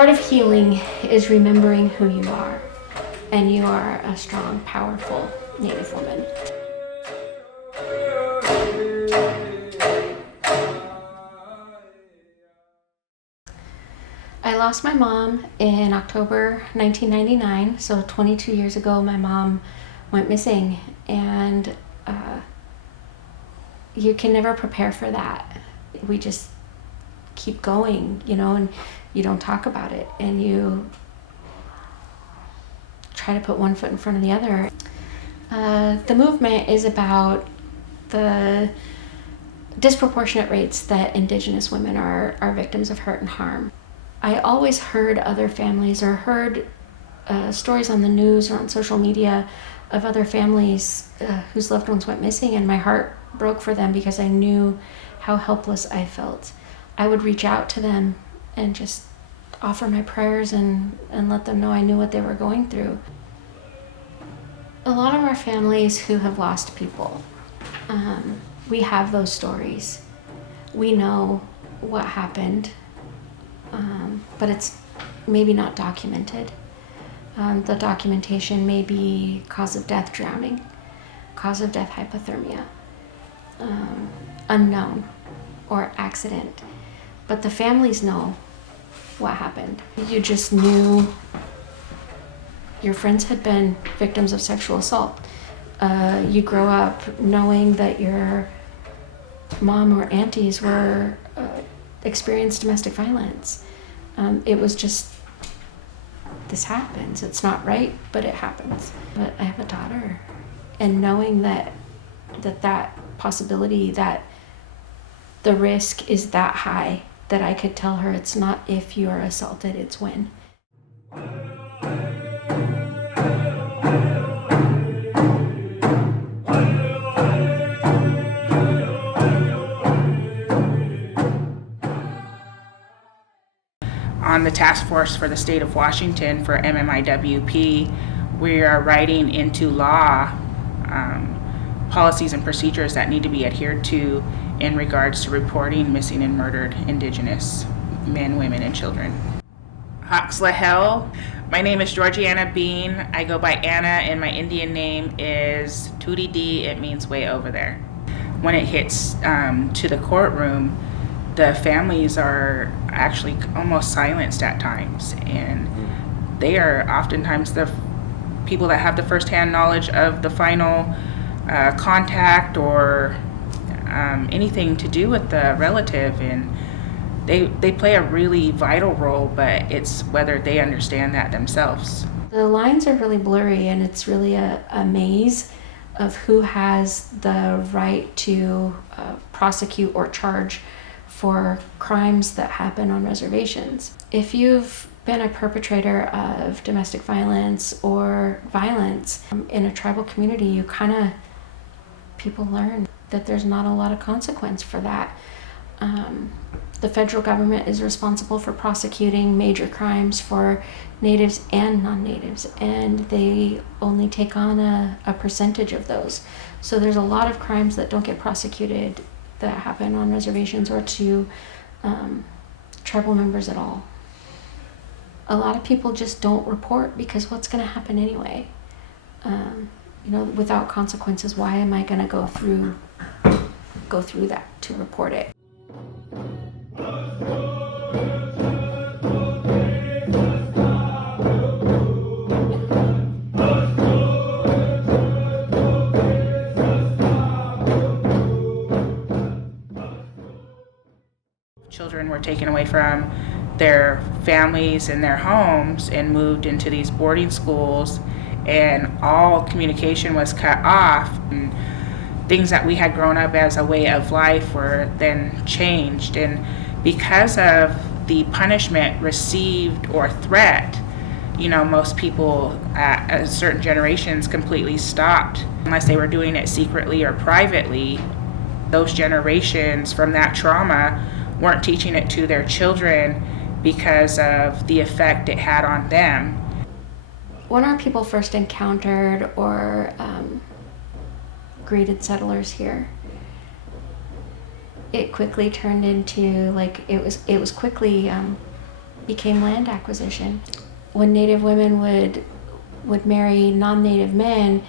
Part of healing is remembering who you are, and you are a strong, powerful Native woman. I lost my mom in October 1999, so 22 years ago my mom went missing, and you can never prepare for that. We just keep going, and you don't talk about it, and you try to put one foot in front of the other. The movement is about the disproportionate rates that Indigenous women are victims of hurt and harm. I always heard other families or heard stories on the news or on social media of other families whose loved ones went missing, and my heart broke for them because I knew how helpless I felt. I would reach out to them and just offer my prayers and let them know I knew what they were going through. A lot of our families who have lost people, we have those stories. We know what happened, but it's maybe not documented. The documentation may be cause of death drowning, cause of death hypothermia, unknown, or accident. But the families know what happened. You just knew your friends had been victims of sexual assault. You grow up knowing that your mom or aunties were experienced domestic violence. It was just, this happens. It's not right, but it happens. But I have a daughter, and knowing that possibility, that the risk is that high, that I could tell her it's not if you are assaulted, it's when. On the task force for the state of Washington for MMIWP, we are writing into law policies and procedures that need to be adhered to in regards to reporting missing and murdered Indigenous men, women, and children. Haxlahel. My name is Georgiana Bean. I go by Anna, and my Indian name is Tootie D. It means way over there. When it hits to the courtroom, the families are actually almost silenced at times, and they are oftentimes the people that have the first-hand knowledge of the final contact or anything to do with the relative, and they play a really vital role, but it's whether they understand that themselves. The lines are really blurry, and it's really a maze of who has the right to prosecute or charge for crimes that happen on reservations. If you've been a perpetrator of domestic violence or violence in a tribal community, people learn that there's not a lot of consequence for that. The federal government is responsible for prosecuting major crimes for natives and non-natives, and they only take on a percentage of those. So there's a lot of crimes that don't get prosecuted that happen on reservations or to tribal members at all. A lot of people just don't report because what's going to happen anyway? Without consequences, why am I going to go through that to report it? Children were taken away from their families and their homes and moved into these boarding schools, and all communication was cut off. And things that we had grown up as a way of life were then changed, and because of the punishment received or threat, most people at certain generations completely stopped. Unless they were doing it secretly or privately, those generations from that trauma weren't teaching it to their children because of the effect it had on them. When our people first encountered or greeted settlers here, it quickly turned into it was quickly became land acquisition. When Native women would marry non-Native men,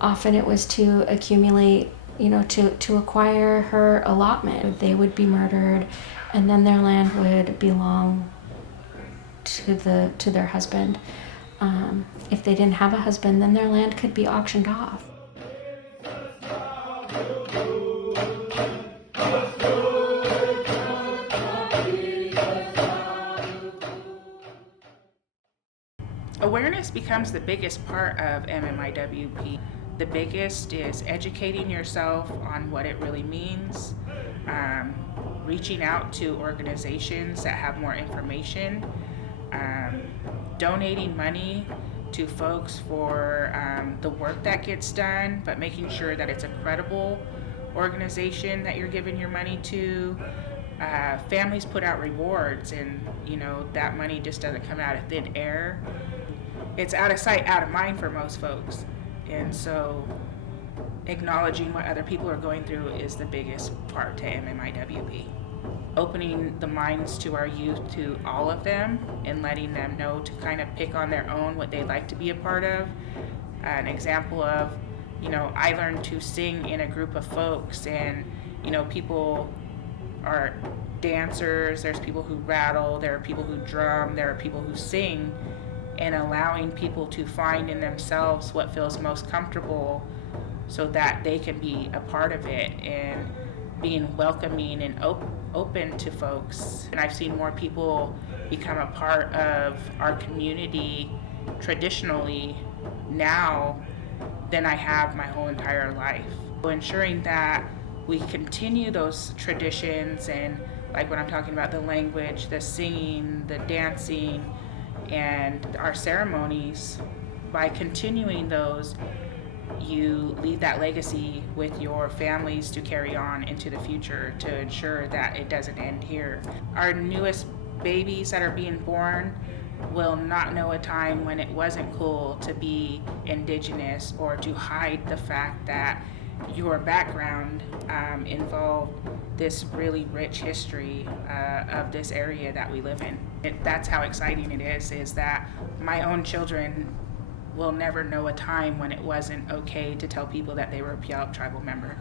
often it was to accumulate, to acquire her allotment. They would be murdered, and then their land would belong to their husband. If they didn't have a husband, then their land could be auctioned off. Awareness becomes the biggest part of MMIWP. The biggest is educating yourself on what it really means, reaching out to organizations that have more information, donating money to folks for the work that gets done, but making sure that it's a credible organization that you're giving your money to. Families put out rewards, and that money just doesn't come out of thin air. It's out of sight, out of mind for most folks. And so acknowledging what other people are going through is the biggest part to MMIWP. Opening the minds to our youth, to all of them, and letting them know to kind of pick on their own what they'd like to be a part of. An example of, I learned to sing in a group of folks, and, people are dancers, there's people who rattle, there are people who drum, there are people who sing, and allowing people to find in themselves what feels most comfortable so that they can be a part of it, and being welcoming and open to folks. And I've seen more people become a part of our community traditionally now than I have my whole entire life. So ensuring that we continue those traditions, and like when I'm talking about the language, the singing, the dancing, and our ceremonies, by continuing those, you leave that legacy with your families to carry on into the future, to ensure that it doesn't end here. Our newest babies that are being born will not know a time when it wasn't cool to be Indigenous, or to hide the fact that your background involved this really rich history of this area that we live in. That's how exciting it is that my own children will never know a time when it wasn't okay to tell people that they were a Puyallup tribal member.